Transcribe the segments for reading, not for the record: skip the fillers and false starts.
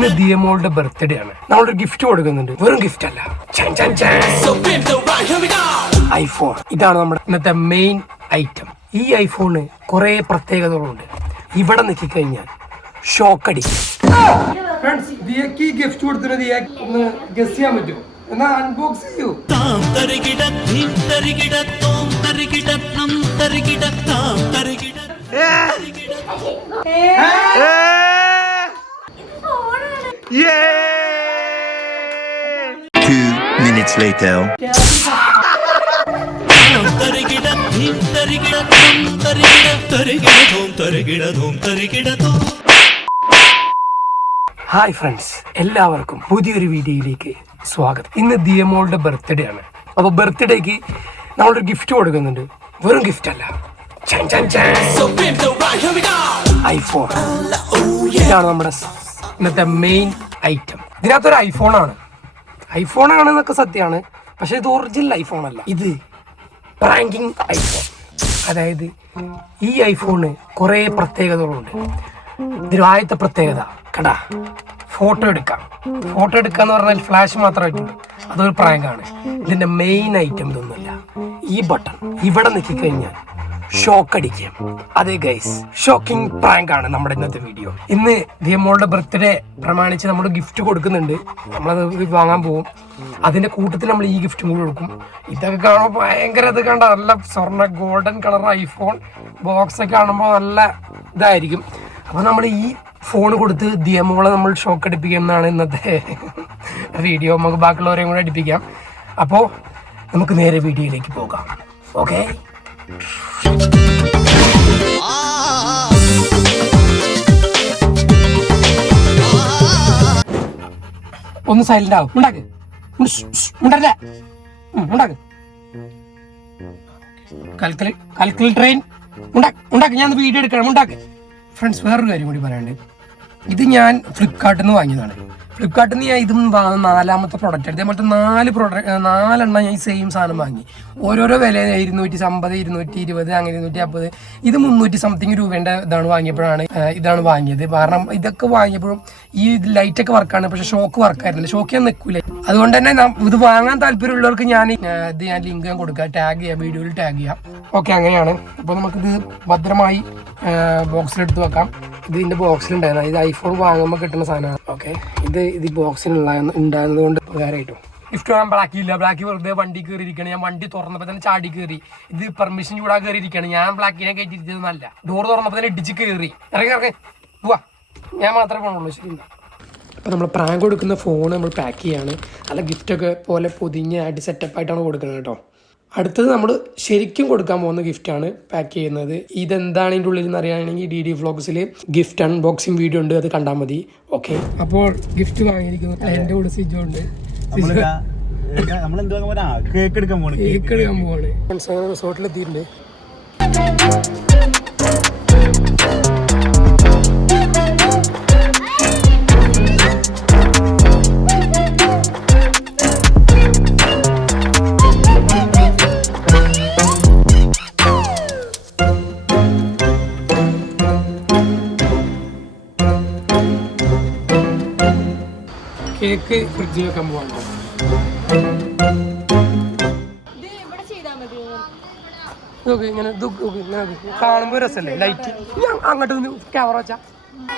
ഇന്ന് ദിയമോളുടെ ബർത്ത്ഡേ ആണ്. നമ്മളൊരു ഗിഫ്റ്റ് കൊടുക്കുന്നുണ്ട്. വെറും ഗിഫ്റ്റ് അല്ല, ഐഫോൺ. ഇതാണ് നമ്മുടെ ഇന്നത്തെ മെയിൻ ഐറ്റം. ഈ ഐഫോണ് കുറെ പ്രത്യേകതകളുണ്ട്. ഇവിടെ നിൽക്കിക്കഴിഞ്ഞാൽ ഷോക്കടി. ഗിഫ്റ്റ് കൊടുത്തിട്ട് ഒന്ന് ഗസ് ചെയ്യാൻ പറ്റുമോ? എന്നാ അൺബോക്സ് ചെയ്യൂ. Minutes later. ഹായ് ഫ്രണ്ട്സ്, എല്ലാവർക്കും പുതിയൊരു വീഡിയോയിലേക്ക് സ്വാഗതം. ഇന്ന് ദിയമോളുടെ ബർത്ത്ഡേ ആണ്. അപ്പോൾ ബർത്ത്ഡേക്ക് നമ്മളൊരു ഗിഫ്റ്റ് കൊടുക്കുന്നുണ്ട്. വെറും ഗിഫ്റ്റ് അല്ല, ഐഫോൺ. ഇതാണ് നമ്മുടെ ഇന്നത്തെ മെയിൻ ഐറ്റം. ഇതിനകത്തൊരു ഐഫോണാണ്. ഐഫോണാണെന്നൊക്കെ സത്യമാണ്, പക്ഷെ ഇത് ഒറിജിനൽ ഐഫോൺ അല്ല. ഇത് പ്രാങ്കിങ് ഐഫോൺ. അതായത് ഈ ഐഫോണ് കുറേ പ്രത്യേകതകളുണ്ട്. ഇതിന് ആദ്യത്തെ പ്രത്യേകത കടാ, ഫോട്ടോ എടുക്കാന്ന് പറഞ്ഞാൽ ഫ്ലാഷ് മാത്രമായിട്ടുണ്ട്. അതൊരു പ്രാങ്കാണ്. ഇതിന്റെ മെയിൻ ഐറ്റം ഇതൊന്നുമല്ല. ഈ ബട്ടൺ ഇവിടെ നിൽക്കിക്കഴിഞ്ഞാൽ ഷോക്ക് അടിക്കാം. അതെ ഗൈസ്, ഷോക്കിംഗ് പ്രാങ്ക് ആണ് നമ്മുടെ ഇന്നത്തെ വീഡിയോ. ഇന്ന് ദിയമോളുടെ ബർത്ത്ഡേ പ്രമാണിച്ച് നമ്മൾ ഗിഫ്റ്റ് കൊടുക്കുന്നുണ്ട്. നമ്മളത് വാങ്ങാൻ പോകും. അതിന്റെ കൂട്ടത്തിൽ നമ്മൾ ഈ ഗിഫ്റ്റും കൂടി കൊടുക്കും. ഇതൊക്കെ കാണുമ്പോൾ ഭയങ്കര ഇത് കണ്ട നല്ല സ്വർണ്ണ ഗോൾഡൻ കളർ ഐഫോൺ ബോക്സ് ഒക്കെ കാണുമ്പോൾ നല്ല ഇതായിരിക്കും. അപ്പൊ നമ്മൾ ഈ ഫോൺ കൊടുത്ത് ദിയമോളെ നമ്മൾ ഷോക്ക് അടിപ്പിക്കാം എന്നാണ് ഇന്നത്തെ വീഡിയോ. നമുക്ക് ബാക്കിയുള്ളവരെയും കൂടെ അടിപ്പിക്കാം. അപ്പോൾ നമുക്ക് നേരെ വീഡിയോയിലേക്ക് പോകാം. ഓക്കെ, ഒന്ന് സൈലന്റ് ആവും. ഉണ്ടാക്ക് കൽക്കൽ ട്രെയിൻ ഉണ്ടാക്ക്. ഞാൻ വീഡിയോ എടുക്കണം. ഉണ്ടാക്ക്. ഫ്രണ്ട്സ്, വേറൊരു കാര്യം കൂടി പറയാനുണ്ട്. ഇത് ഞാൻ ഫ്ലിപ്കാർട്ടിൽ നിന്ന് വാങ്ങിയതാണ്. ഫ്ലിപ്കാർട്ടിൽ നിന്ന് ഞാൻ ഇതും നാലാമത്തെ പ്രൊഡക്റ്റ് എടുത്ത്. ഇതേപോലത്തെ 4 ഞാൻ ഈ സെയിം സാധനം വാങ്ങി. ഓരോരോ വില 250, 220, അങ്ങനെ 250. ഇത് 300 സംതിങ് രൂപേൻ്റെ ഇതാണ് വാങ്ങിയത്. കാരണം ഇതൊക്കെ വാങ്ങിയപ്പോഴും ഈ ലൈറ്റൊക്കെ വർക്കാണ്, പക്ഷെ ഷോക്ക് വർക്കായിരുന്നില്ല. ഷോക്ക് ഞാൻ നിൽക്കൂല. അതുകൊണ്ട് തന്നെ ഇത് വാങ്ങാൻ താല്പര്യമുള്ളവർക്ക് ഞാൻ ലിങ്ക് ഞാൻ കൊടുക്കാം, ടാഗ് ചെയ്യാം, വീഡിയോയിൽ ടാഗ് ചെയ്യാം. ഓക്കെ, അങ്ങനെയാണ്. അപ്പോൾ നമുക്കിത് ഭദ്രമായി ബോക്സിലെടുത്ത് വെക്കാം. ഇത് ഇതിന്റെ ബോക്സിലുണ്ടായിരുന്നു. ഇത് ഐഫോൺ വാങ്ങുമ്പോൾ കിട്ടുന്ന സാധനമാണ്. ഓക്കെ, ഇത് ബോക്സിലുണ്ടായിരുന്നത് കൊണ്ട് ഉപകാരമായിട്ടു. ഗിഫ്റ്റ് വാങ്ങാൻ ബ്ലാക്കി വെറുതെ വണ്ടി കയറിയിരിക്കണം. ഞാൻ വണ്ടി തുറന്നപ്പോൾ തന്നെ ചാടി കയറി. ഇത് പെർമിഷൻ ചൂടാ കയറിയിരിക്കുകയാണ്. ഞാൻ ബ്ലാക്കിനെ കയറ്റിയിരുന്നല്ല. ഡോർ തുറന്നപ്പോൾ തന്നെ ഇടിച്ച് കയറി. ഇറങ്ങി പോവാ. ഞാൻ മാത്രമേ പോകണുള്ളൂ. ശരി. അപ്പോൾ നമ്മൾ പ്രാങ്ക് കൊടുക്കുന്ന ഫോൺ നമ്മൾ പാക്ക് ചെയ്യാണ്. നല്ല ഗിഫ്റ്റൊക്കെ പോലെ പൊതിഞ്ഞായിട്ട് സെറ്റപ്പായിട്ടാണ് കൊടുക്കുന്നത് കേട്ടോ. അടുത്തത് നമ്മൾ ശരിക്കും കൊടുക്കാൻ പോകുന്ന ഗിഫ്റ്റാണ് പാക്ക് ചെയ്യുന്നത്. ഇതെന്താണ് ഇതിൻ്റെ ഉള്ളിൽ നിന്ന് അറിയാണെങ്കിൽ DD Vlogsൽ ഗിഫ്റ്റ് അൺബോക്സിങ് വീഡിയോ ഉണ്ട്, അത് കണ്ടാൽ മതി. ഓക്കെ, അപ്പോൾ ഗിഫ്റ്റ് വാങ്ങിയിരിക്കുന്നു. എൻ്റെ കൂടെ സിജോ ഉണ്ട്. കേക്ക് എടുക്കാൻ പോവാണ്. റിസോർട്ടിലെത്തിയിട്ടുണ്ട്. കേക്ക് ഫ്രിഡ്ജിൽ വെക്കാൻ പോവാണ്. ഇങ്ങനെ കാണുമ്പോൾ രസമല്ലേ ലൈറ്റ്. ഞാൻ അങ്ങോട്ട് ക്യാമറ വെച്ചാ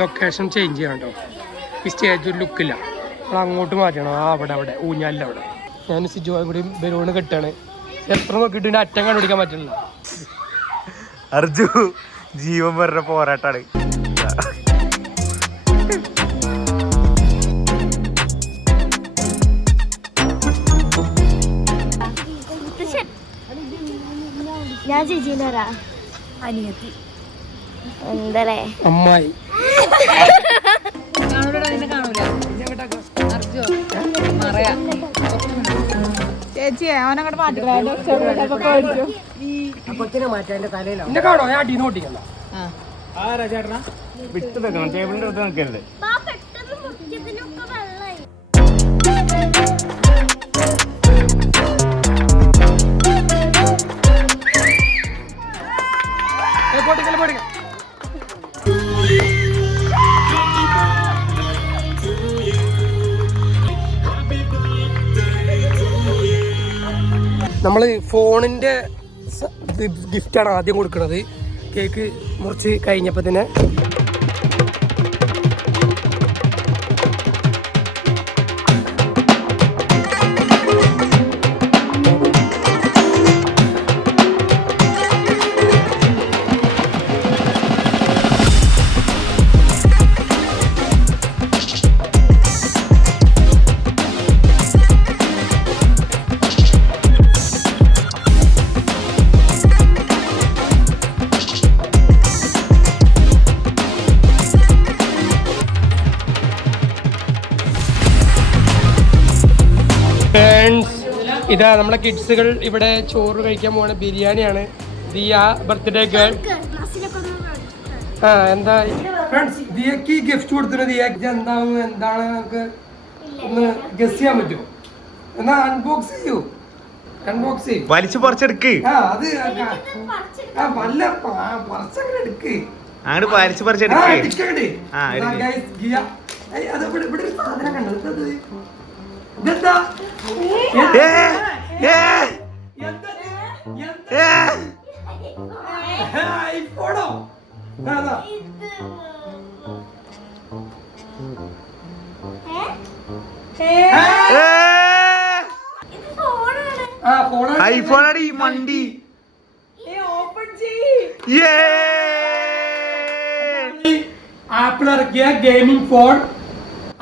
ലൊക്കേഷൻ ചേഞ്ച് ചെയ്യാം കേട്ടോ. ഈ സ്റ്റേജ് ഒരു ലുക്കില്ല. നമ്മൾ അങ്ങോട്ട് മാറ്റണം. അവിടെ ഊഞ്ഞാലില്ല. അവിടെ ഞാൻ സിജുവായും കൂടി ബലൂണ് കെട്ടാണ്. എത്ര നോക്കിയിട്ട് അറ്റം കണ്ടുപിടിക്കാൻ പറ്റില്ല. അർജു ജീവൻ പറഞ്ഞ പോരാട്ടാണ്. ഞാൻ ചേച്ചീൻ്റെ അനിയത്തി എന്തല്ലേ അമ്മായി. ചേച്ചി അവനങ്ങോട്ട് മാറ്റി കാണോ. ഞാൻ അടിയിൽ നിന്ന് ഓട്ടിക്കണ്ട. വിട്ട് നിൽക്കണം, ടേബിളിന്റെ അടുത്ത് നിൽക്കരുത്. നമ്മൾ ഫോണിൻ്റെ ഗിഫ്റ്റാണ് ആദ്യം കൊടുക്കുന്നത്. കേക്ക് മുറിച്ച് കഴിഞ്ഞപ്പോൾ തന്നെ ഇതാ നമ്മളെ കിഡ്സുകൾ ഇവിടെ ചോറ് കഴിക്കാൻ പോവാണ്. ബിരിയാണിയാണ്. Diya birthday girl. എന്താ ഫ്രണ്ട്സ് ദിയക്ക് ഗിഫ്റ്റ് കൊടുത്തിട്ട് ദിയക്ക് എന്താണ് നമുക്ക് ഒന്ന് ഗസ് ചെയ്യാൻ പറ്റുമോ? എന്നാ അൺബോക്സ് ചെയ്യൂ. അൺബോക്സ് ചെയ്യൂ. വലിച്ചു പറിച്ചെടുക്ക്. അത് വല്ല പറിച്ചങ്ങനെ എടുക്ക്. അങ്ങോട്ട് വലിച്ചു പറിച്ചെടുക്ക്. സാധനം കണ്ടത് ഐഫോണോ? ഐഫോണാണ് ഈ മണ്ടി. ആപ്പിൾ ഇറക്കിയ ഗെയിമിംഗ് ഫോൺ.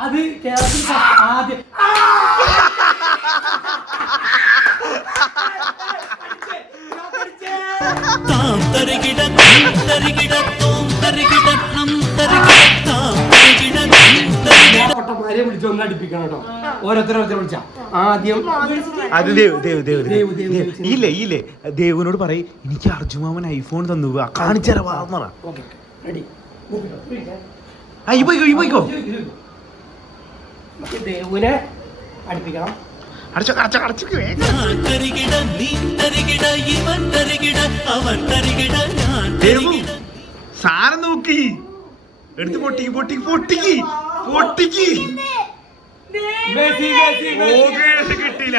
അത് കേരളത്തിൽ ആദ്യം പൊട്ടന്മാരെ വിളിച്ച് ഒന്ന് അടുപ്പിക്കണം കേട്ടോ. ഓരോരുത്തരെ വിളിച്ച ആദ്യം അത് ഇല്ലേ ദേവുനോട് പറയും എനിക്ക് അർജുമാമൻ ഐഫോൺ തന്നു കാണിച്ചറവാ. പോയിക്കോ ദേവുനെ അടുപ്പിക്കണം. സാധനം നോക്കി എടുത്ത് പൊട്ടിക്ക് കിട്ടിയില്ല.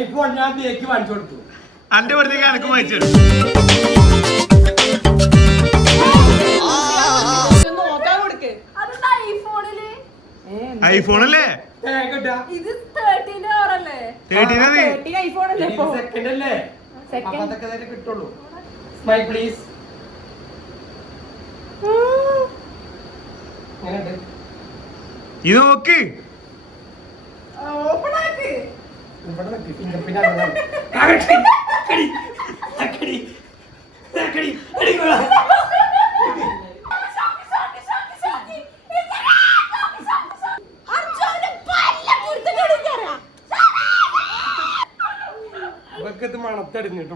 ഐഫോൺ ഞാൻ ദേക്ക് വാങ്ങിച്ചു കൊടുത്തു. അന്റെ വെറുതെ കണക്ക് വായിച്ചു. ഐഫോണല്ലേ? കിട്ടുള്ളൂ. Smile please. ഇത് നോക്ക്. മണത്തടിഞ്ഞിട്ട്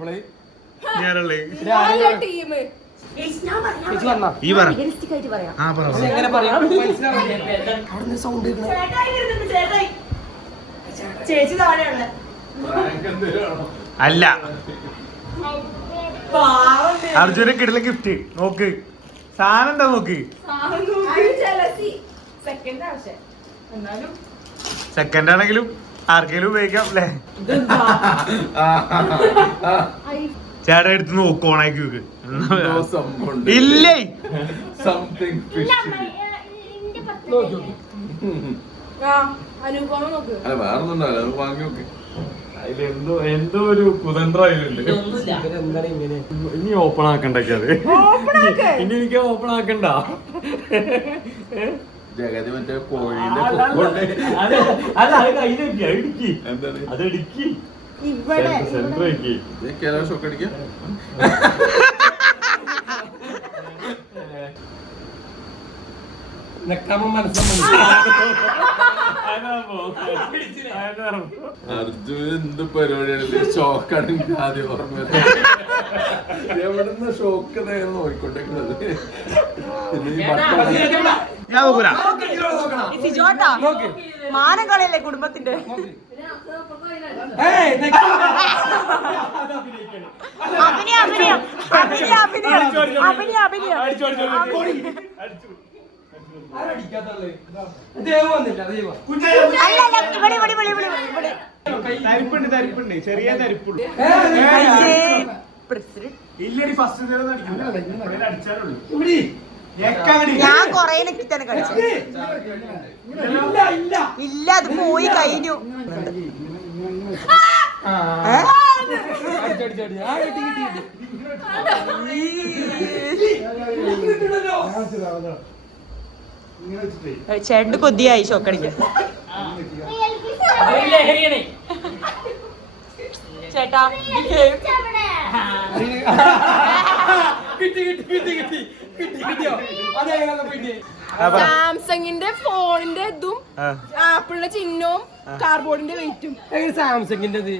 സൗണ്ട് അല്ല അർജുന കിടല ഗിഫ്റ്റ് നോക്ക്. സാധനം എന്താ നോക്ക്. സെക്കൻഡ് ആണെങ്കിലും ആർക്കെങ്കിലും ഉപയോഗിക്കാം അല്ലേ? ചേട്ടാ എടുത്ത് നോക്ക്. ഓണാക്കി നോക്ക്. ഇല്ലേ എന്തോ ഒരു കുതന്ത്ര അതിലുണ്ട്. ഇനി ഓപ്പൺ ആക്കണ്ടത്. ഇനി എനിക്ക് ഓപ്പൺ ആക്കണ്ട. ജഗതി മറ്റേ കോഴിന്റെ അതെടുക്കി ഷോക്ക് അടിക്കാം. അർജുൻ എന്ത് പരിപാടിയാണ്? ഷോക്കാണ് ആദ്യം ഓർമ്മ. എവിടുന്ന് ഷോക്ക് നോക്കിക്കൊണ്ടിരിക്കുന്നത്? മാനം കളയല്ലേ കുടുംബത്തിന്റെ. തരിപ്പുണ്ട് ചെറിയ തരിപ്പുണ്ട് ഇല്ലടി ഫസ്റ്റ് അടിച്ചാലുള്ളൂ ഞാൻ കൊറേ നെക്കി തന്നെ കളിച്ചു. ഇല്ല അത് പോയി കഴിഞ്ഞു. ചേട്ടന് കൊതിയായി ഷോക്കടിക്കാൻ. ചേട്ടാ സാംസങ്ങിന്റെ ഫോണിന്റെ ഇതും ആപ്പിളിന്റെ ചിഹ്നവും കാർബോർഡിന്റെ വെയിറ്റും. സാംസങ്ങിന്റെ അത്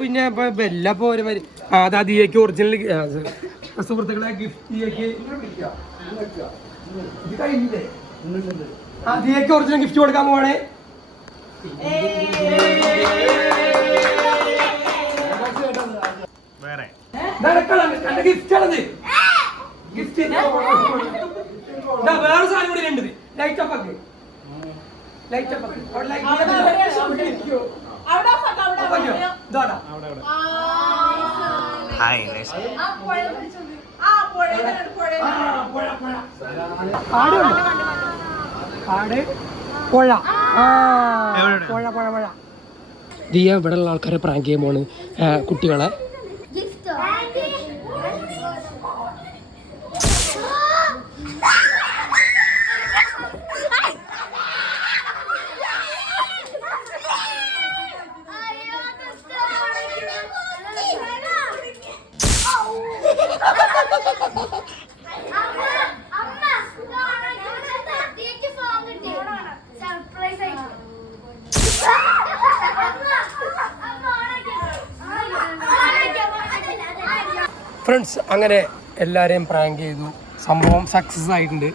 പിന്നെ എല്ലാ പോരെ അതാ ദിയക്ക് ഒറിജിനൽ സുഹൃത്തുക്കളെ ഗിഫ്റ്റ് ദിയക്ക് ഒറിജിനൽ ഗിഫ്റ്റ് കൊടുക്കാൻ പോവാണേ. വേറെ ഗിഫ്റ്റ് ആണത്. ഗിഫ്റ്റ് വേറെ സാധനം കൂടി ഉണ്ട്. ലൈറ്റ് ഓഫ് ആക്ക്. ലൈറ്റ് ഓഫ് ആക്ക്. അവിടെ ദിയ ഇവിടെ ഉള്ള ആൾക്കാരെ പ്രാങ്ക് ചെയ്യാൻ പോണ് കുട്ടികളെ. ഫ്രണ്ട്സ് അങ്ങനെ എല്ലാവരെയും പ്രാങ്ക് ചെയ്തു. സംഭവം സക്സസ് ആയിട്ടുണ്ട്.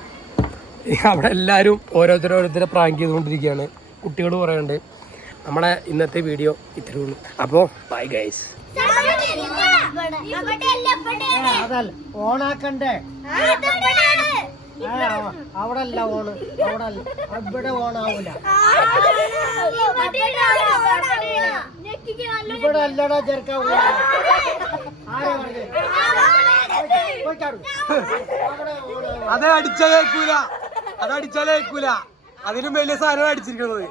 അവിടെ എല്ലാവരും ഓരോരുത്തരെ പ്രാങ്ക് ചെയ്തുകൊണ്ടിരിക്കുകയാണ്. കുട്ടികൾ പറയുന്നുണ്ട്. നമ്മുടെ ഇന്നത്തെ വീഡിയോ ഇത്രയേ ഉള്ളൂ. അപ്പോൾ ബൈ ഗൈസ്. ഓണാക്കണ്ടേ? അവിടെ അല്ല ഓണ്, അവിടെ അല്ല, ഇവിടെ ഓണാവൂല. ഇവിടെ അല്ലടാ ചെറുക്ക. അത് അടിച്ചാലേക്കൂല, അതടിച്ചാലേക്കൂല. അതിലും വലിയ സാധനം അടിച്ചിരിക്കുന്നത്.